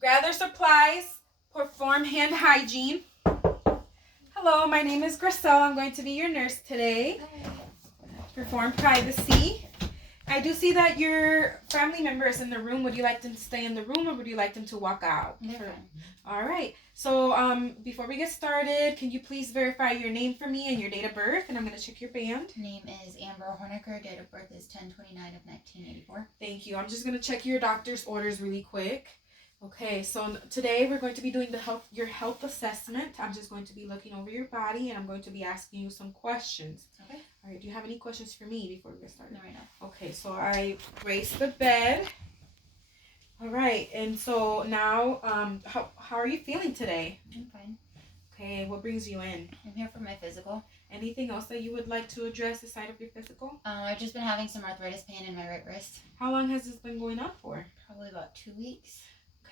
Gather supplies. Perform hand hygiene. Hello, my name is Griselle. I'm going to be your nurse today. Perform privacy. I do see that your family member is in the room. Would you like them to stay in the room or would you like them to walk out? All right. So before we get started, can you please verify your name for me and your date of birth? And I'm going to check your band. Name is Amber Horniker. Date of birth is 10/29 of 1984. Thank you. I'm just going to check your doctor's orders really quick. Okay, so today we're going to be doing your health assessment. I'm just going to be looking over your body and I'm going to be asking you some questions. Okay. All right, do you have any questions for me before we get started? No, right now. Okay, so I raised the bed. All right, and so now, how are you feeling today? I'm fine. Okay, what brings you in? I'm here for my physical. Anything else that you would like to address aside of your physical? I've just been having some arthritis pain in my right wrist. How long has this been going on for? Probably about 2 weeks.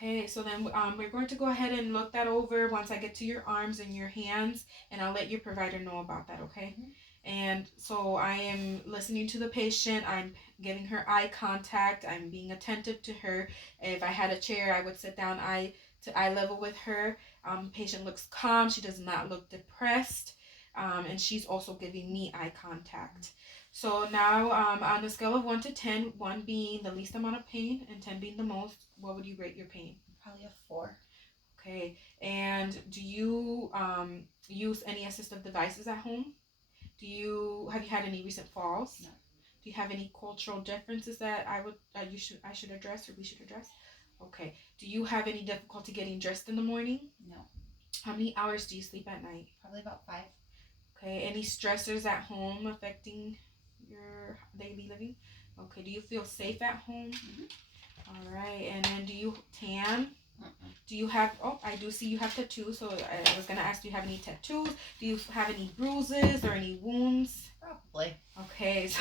Okay, so then we're going to go ahead and look that over once I get to your arms and your hands, and I'll let your provider know about that, okay? Mm-hmm. And so I am listening to the patient. I'm giving her eye contact. I'm being attentive to her. If I had a chair, I would sit down eye to eye level with her. Patient looks calm. She does not look depressed. And she's also giving me eye contact. So now on a scale of 1 to 10, 1 being the least amount of pain and 10 being the most, what would you rate your pain? Probably a 4. Okay. And do you use any assistive devices at home? Have you had any recent falls? No. Do you have any cultural differences that I should address or we should address? Okay. Do you have any difficulty getting dressed in the morning? No. How many hours do you sleep at night? Probably about 5. Okay. Any stressors at home affecting your daily living? Okay. Do you feel safe at home? Mm-hmm. All right. And then do you tan? Mm-mm. Do you have, I do see you have tattoos, so I was going to ask, do you have any tattoos? Do you have any bruises or any wounds? Probably. Okay, so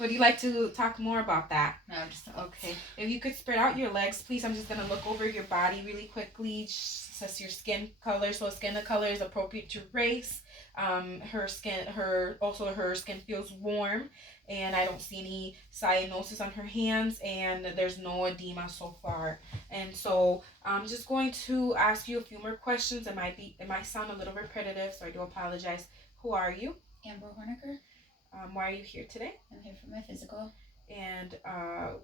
would you like to talk more about that? No, just okay. If you could spread out your legs, please. I'm just going to look over your body really quickly. Says your skin color. So skin color is appropriate to race. Her skin feels warm. And I don't see any cyanosis on her hands, and there's no edema so far. And so I'm just going to ask you a few more questions. It might sound a little repetitive, so I do apologize. Who are you? Amber Horniker. Why are you here today? I'm here for my physical. And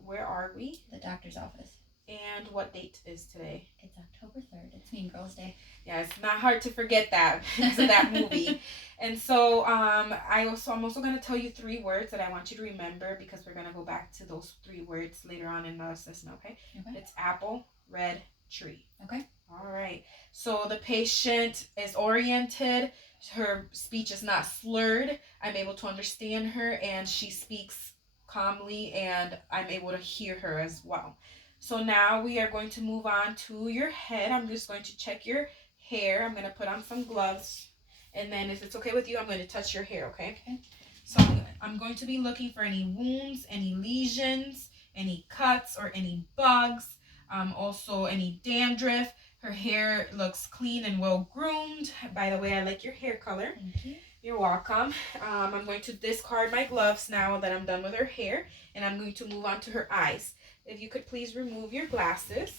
where are we? The doctor's office. And what date is today? It's October 3rd. It's Mean Girls Day. Yeah, it's not hard to forget that because of that movie. And so I'm also going to tell you 3 words that I want you to remember because we're going to go back to those 3 words later on in the assessment, okay? It's apple, red, tree. Okay. All right. So the patient is oriented. Her speech is not slurred. I'm able to understand her and she speaks calmly and I'm able to hear her as well. So now we are going to move on to your head. I'm just going to check your hair. I'm going to put on some gloves. And then if it's okay with you, I'm going to touch your hair, okay? Okay. So I'm going to be looking for any wounds, any lesions, any cuts, or any bugs. Also any dandruff. Her hair looks clean and well groomed. By the way, I like your hair color. Thank you. You're welcome. I'm going to discard my gloves now that I'm done with her hair. And I'm going to move on to her eyes. If you could please remove your glasses.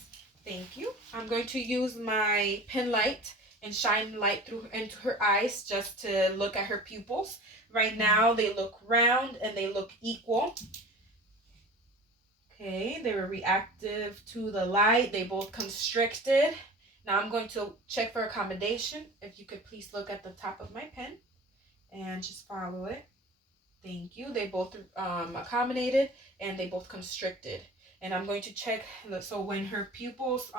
Thank you. I'm going to use my pen light and shine light through into her eyes just to look at her pupils. Right now they look round and they look equal. Okay, they were reactive to the light. They both constricted. Now I'm going to check for accommodation. If you could please look at the top of my pen and just follow it. Thank you. They both accommodated and they both constricted. And I'm going to check. So when her pupils,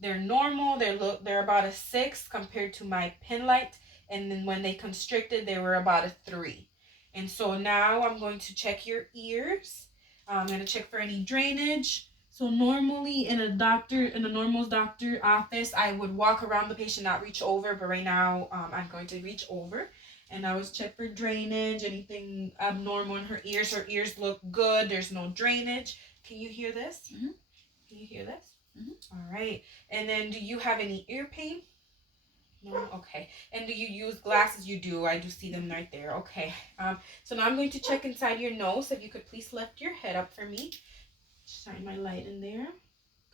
they're normal. They're about a 6 compared to my pen light. And then when they constricted, they were about a 3. And so now I'm going to check your ears. I'm going to check for any drainage. So normally in a normal doctor office, I would walk around the patient, not reach over. But right now, I'm going to reach over. And I was check for drainage, anything abnormal in her ears. Her ears look good. There's no drainage. Can you hear this? Mm-hmm. Can you hear this? Mm-hmm. All right. And then do you have any ear pain? No? Okay. And do you use glasses? You do. I do see them right there. Okay. So now I'm going to check inside your nose. If you could please lift your head up for me. Shine my light in there.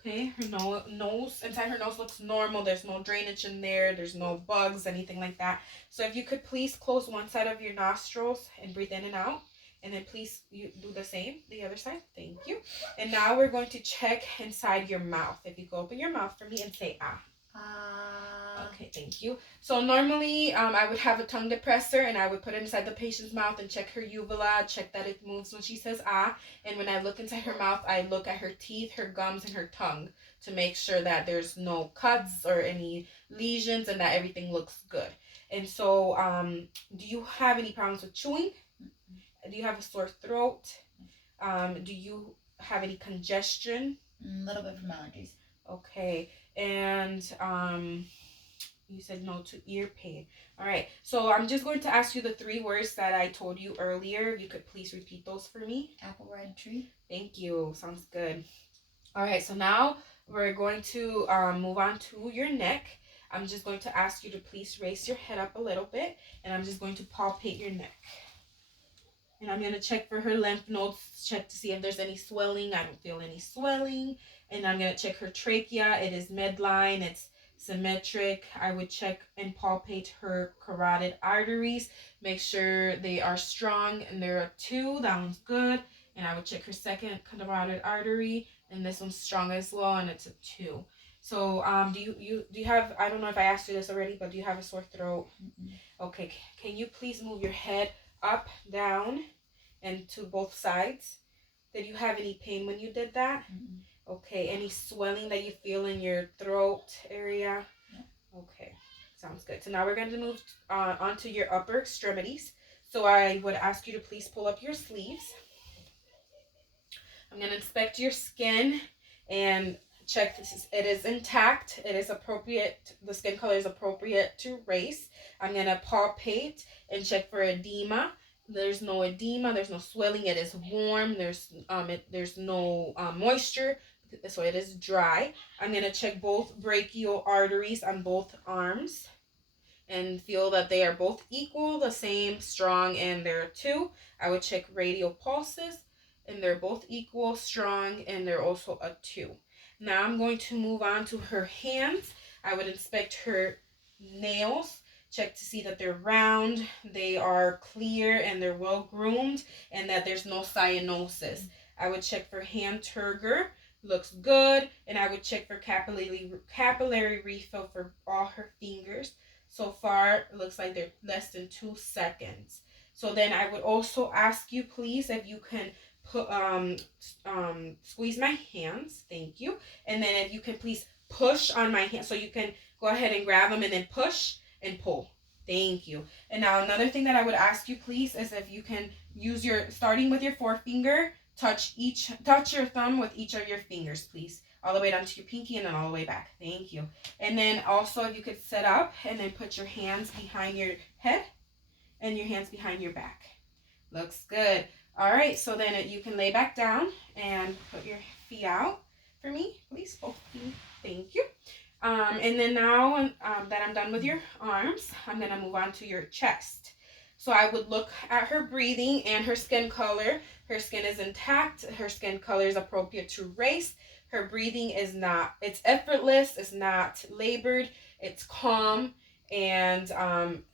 Okay, her nose, inside her nose looks normal. There's no drainage in there. There's no bugs, anything like that. So if you could please close one side of your nostrils and breathe in and out. And then please you do the same, the other side. Thank you. And now we're going to check inside your mouth. If you go open your mouth for me and say ah. Okay, thank you. So normally I would have a tongue depressor and I would put it inside the patient's mouth and check her uvula, check that it moves when she says ah. And when I look inside her mouth, I look at her teeth, her gums, and her tongue to make sure that there's no cuts or any lesions and that everything looks good. And so do you have any problems with chewing? Do you have a sore throat? Do you have any congestion? A little bit from allergies. Okay. And you said no to ear pain. All right. So I'm just going to ask you the 3 words that I told you earlier. If you could please repeat those for me. Apple red tree. Thank you. Sounds good. All right. So now we're going to move on to your neck. I'm just going to ask you to please raise your head up a little bit. And I'm just going to palpate your neck. And I'm going to check for her lymph nodes, check to see if there's any swelling. I don't feel any swelling. And I'm going to check her trachea. It is midline. It's symmetric. I would check and palpate her carotid arteries. Make sure they are strong. And there are 2. That one's good. And I would check her second carotid artery. And this one's strong as well. And it's a 2. So do you have, I don't know if I asked you this already, but do you have a sore throat? Okay. Can you please move your head up, down, and to both sides? Did you have any pain when you did that? Okay. Any swelling that you feel in your throat area? Okay. Sounds good. So now we're going to move onto your upper extremities. So I would ask you to please pull up your sleeves. I'm going to inspect your skin and check this. It is intact. It is appropriate. The skin color is appropriate to race. I'm going to palpate and check for edema. There's no edema. There's no swelling. It is warm. There's no moisture. So it is dry. I'm going to check both brachial arteries on both arms and feel that they are both equal, the same, strong, and there are 2. I would check radial pulses, and they're both equal, strong, and they're also a 2. Now I'm going to move on to her hands. I would inspect her nails, check to see that they're round, they are clear, and they're well groomed, and that there's no cyanosis. I would check for hand turgor, looks good, and I would check for capillary refill for all her fingers. So far, it looks like they're less than 2 seconds. So then I would also ask you, please, if you can put squeeze my hands. Thank you. And then if you can please push on my hand, so you can go ahead and grab them and then push and pull. Thank you. And now another thing that I would ask you, please, is if you can use starting with your forefinger, touch your thumb with each of your fingers, please. All the way down to your pinky and then all the way back. Thank you. And then also if you could sit up and then put your hands behind your head and your hands behind your back. Looks good. All right, so then you can lay back down and put your feet out for me, please. Both feet. Thank you. And then now that I'm done with your arms, I'm going to move on to your chest. So I would look at her breathing and her skin color. Her skin is intact. Her skin color is appropriate to race. Her breathing is not, it's effortless. It's not labored. It's calm. And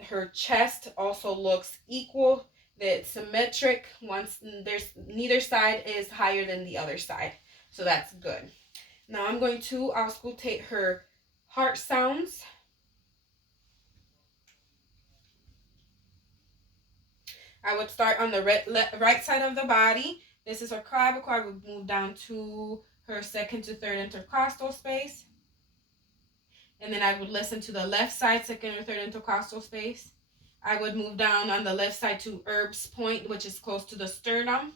her chest also looks equal. It's symmetric. Neither side is higher than the other side. So that's good. Now I'm going to auscultate her heart sounds. I would start on the right side of the body. This is her clavicle. I would move down to her second to third intercostal space. And then I would listen to the left side, second or third intercostal space. I would move down on the left side to Erb's point, which is close to the sternum.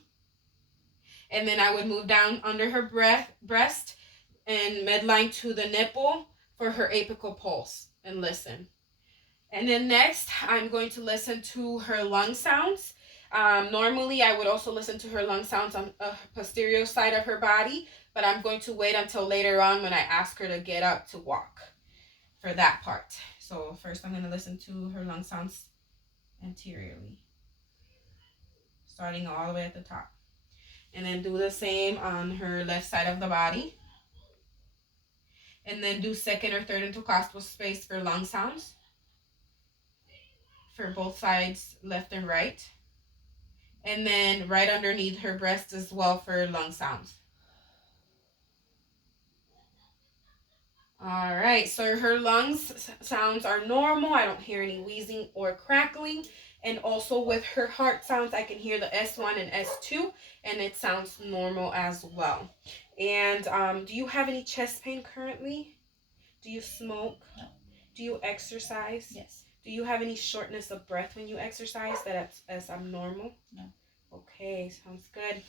And then I would move down under her breast and midline to the nipple for her apical pulse and listen. And then next, I'm going to listen to her lung sounds. Normally, I would also listen to her lung sounds on the posterior side of her body, but I'm going to wait until later on when I ask her to get up to walk for that part. So first, I'm going to listen to her lung sounds anteriorly, starting all the way at the top. And then do the same on her left side of the body. And then do second or third intercostal space for lung sounds. For both sides, left and right. And then right underneath her breast as well for lung sounds. All right, so her lungs sounds are normal. I don't hear any wheezing or crackling. And also with her heart sounds, I can hear the S1 and S2, and it sounds normal as well. And do you have any chest pain currently? Do you smoke? No. Do you exercise? Yes. Do you have any shortness of breath when you exercise that's abnormal? No. Okay, sounds good.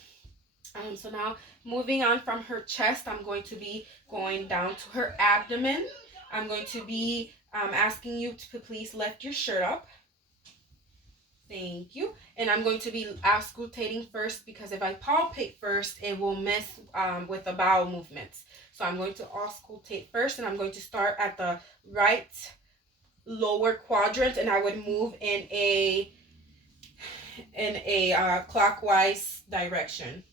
So now moving on from her chest, I'm going to be going down to her abdomen. I'm going to be asking you to please lift your shirt up. Thank you. And I'm going to be auscultating first because if I palpate first, it will mess with the bowel movements. So I'm going to auscultate first, and I'm going to start at the right lower quadrant, and I would move in a clockwise direction.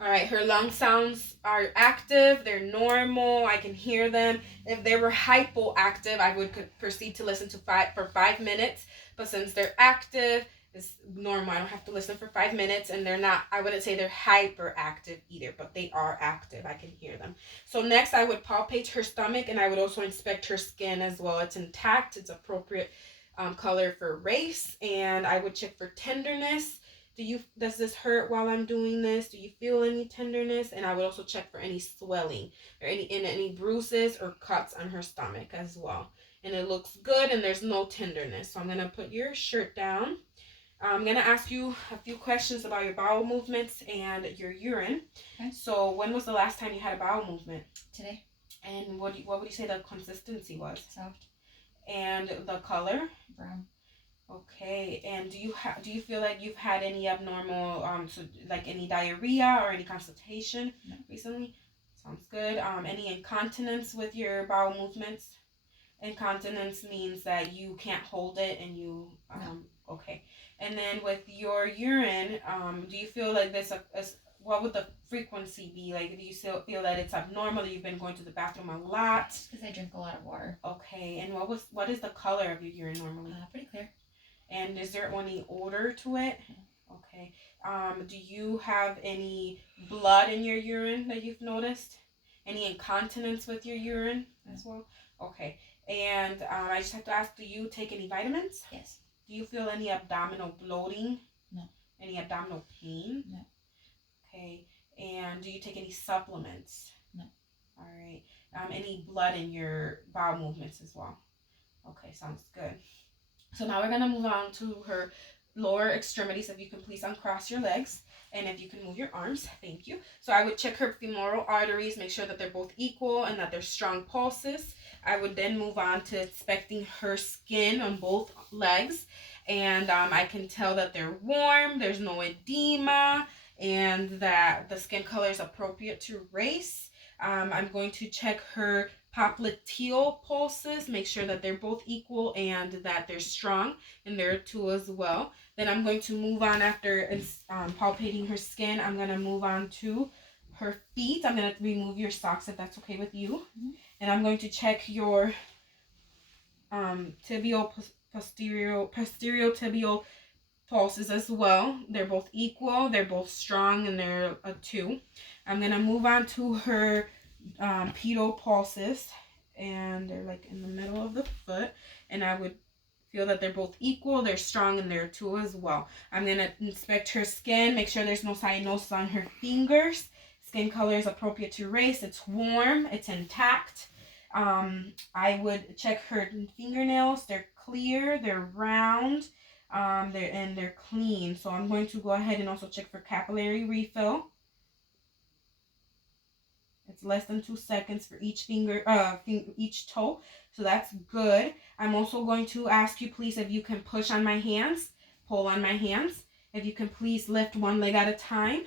All right, her lung sounds are active. They're normal. I can hear them. If they were hypoactive, I would proceed to listen to for 5 minutes. But since they're active, it's normal. I don't have to listen for 5 minutes. And they're not, I wouldn't say they're hyperactive either, but they are active. I can hear them. So next, I would palpate her stomach, and I would also inspect her skin as well. It's intact. It's appropriate color for race. And I would check for tenderness. Does this hurt while I'm doing this? Do you feel any tenderness? And I would also check for any swelling or any bruises or cuts on her stomach as well. And it looks good, and there's no tenderness. So I'm gonna put your shirt down. I'm gonna ask you a few questions about your bowel movements and your urine. Okay. So when was the last time you had a bowel movement? Today. And what would you say the consistency was? Soft. And the color? Brown. Okay, and do you feel like you've had any abnormal like any diarrhea or any constipation recently? Sounds good. Any incontinence with your bowel movements? Incontinence means that you can't hold it and you okay. And then with your urine, do you feel like what would the frequency be? Like, do you still feel that it's abnormal? That you've been going to the bathroom a lot? Because I drink a lot of water. Okay, and what is the color of your urine normally? Pretty clear. And is there any odor to it? Okay. Do you have any blood in your urine that you've noticed? Any incontinence with your urine as well? Okay. And I just have to ask, do you take any vitamins? Yes. Do you feel any abdominal bloating? No. Any abdominal pain? No. Okay. And do you take any supplements? No. All right. Any blood in your bowel movements as well? Okay, sounds good. So now we're going to move on to her lower extremities. If you can please uncross your legs, and if you can move your arms, thank you. So I would check her femoral arteries, make sure that they're both equal and that there's strong pulses. I would then move on to inspecting her skin on both legs, and I can tell that they're warm, there's no edema, and that the skin color is appropriate to race. I'm going to check her popliteal pulses, make sure that they're both equal and that they're strong, and there are two as well. Then I'm going to move on after palpating her skin. I'm going to move on to her feet. I'm going to remove your socks if that's okay with you. Mm-hmm. And I'm going to check your tibial posterior tibial pulses as well. They're both equal, they're both strong, and they're a 2. I'm going to move on to her pedal pulses, and they're like in the middle of the foot, and I would feel that they're both equal, they're strong, and they're 2 as well. I'm going to inspect her skin, make sure there's no cyanosis on her fingers. Skin color is appropriate to race, it's warm, it's intact. I would check her fingernails, they're clear, they're round, they're clean. So I'm going to go ahead and also check for capillary refill. It's less than 2 seconds for each each toe. So that's good. I'm also going to ask you, please, if you can push on my hands, pull on my hands. If you can please lift one leg at a time.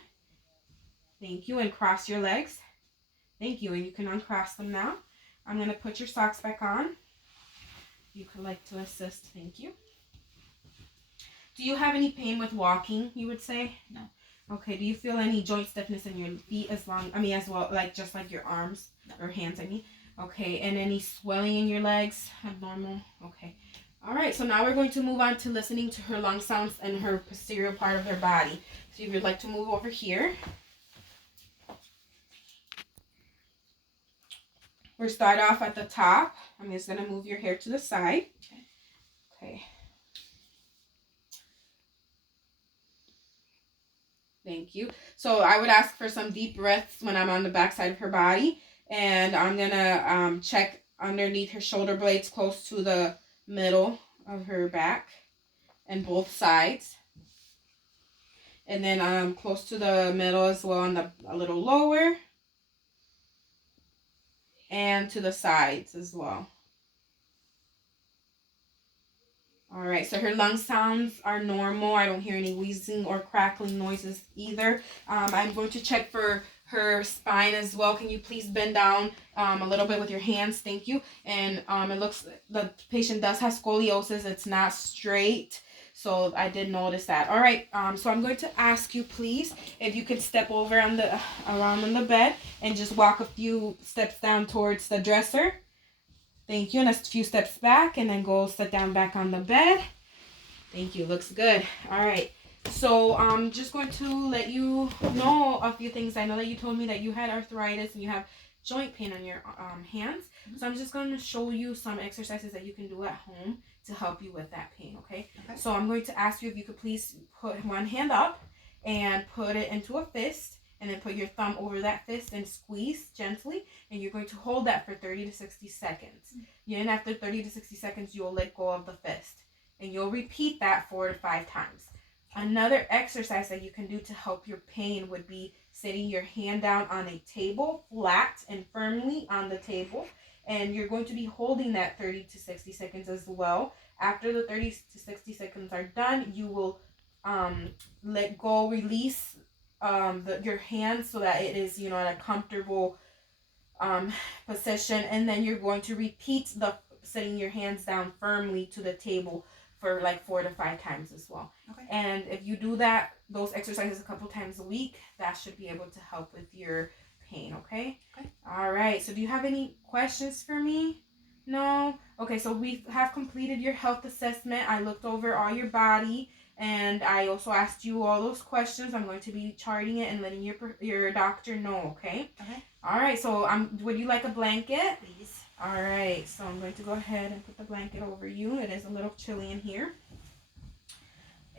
Thank you. And cross your legs. Thank you. And you can uncross them now. I'm going to put your socks back on. You could like to assist. Thank you. Do you have any pain with walking, you would say? No. Okay, do you feel any joint stiffness in your feet as well, like just like your arms or hands, I mean? Okay, and any swelling in your legs? Abnormal? Okay. All right, so now we're going to move on to listening to her lung sounds and her posterior part of her body. So if you'd like to move over here. We'll start off at the top. I'm just going to move your hair to the side. Okay. Thank you. So I would ask for some deep breaths when I'm on the back side of her body. And I'm going to check underneath her shoulder blades close to the middle of her back and both sides. And then close to the middle as well, and a little lower. And to the sides as well. All right, so her lung sounds are normal. I don't hear any wheezing or crackling noises either. I'm going to check for her spine as well. Can you please bend down a little bit with your hands? Thank you. And it looks the patient does have scoliosis. It's not straight. So I did notice that. All right, so I'm going to ask you, please, if you could step over around on the bed and just walk a few steps down towards the dresser. Thank you. And a few steps back, and then go sit down back on the bed. Thank you. Looks good. All right. So I'm just going to let you know a few things. I know that you told me that you had arthritis and you have joint pain on your hands. So I'm just going to show you some exercises that you can do at home to help you with that pain, okay? So I'm going to ask you if you could please put one hand up and put it into a fist, and then put your thumb over that fist and squeeze gently, and you're going to hold that for 30 to 60 seconds. And after 30 to 60 seconds, you'll let go of the fist, and you'll repeat that 4 to 5 times. Another exercise that you can do to help your pain would be sitting your hand down on a table, flat and firmly on the table. And you're going to be holding that 30 to 60 seconds as well. After the 30 to 60 seconds are done, you will let go, release your hands so that it is, in a comfortable position. And then you're going to repeat setting your hands down firmly to the table for like 4 to 5 times as well. Okay. And if you do those exercises a couple times a week, that should be able to help with your pain, okay? Okay. All right. So do you have any questions for me? No? Okay, so we have completed your health assessment. I looked over all your body, and I also asked you all those questions. I'm going to be charting it and letting your doctor know, okay? Okay. All right, so would you like a blanket? Please. All right, so I'm going to go ahead and put the blanket over you. It is a little chilly in here.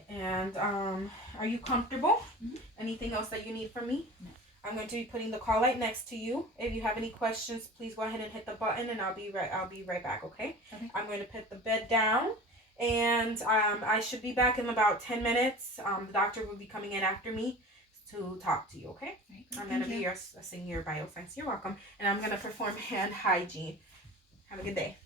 And are you comfortable? Mm-hmm. Anything else that you need from me? No. I'm going to be putting the call light next to you. If you have any questions, please go ahead and hit the button, and I'll be right back, okay? Okay. I'm going to put the bed down, and I should be back in about 10 minutes. The doctor will be coming in after me to talk to you, okay? Right. I'm going to be assessing your bioscience. You're welcome. And I'm going to perform hand hygiene. Have a good day.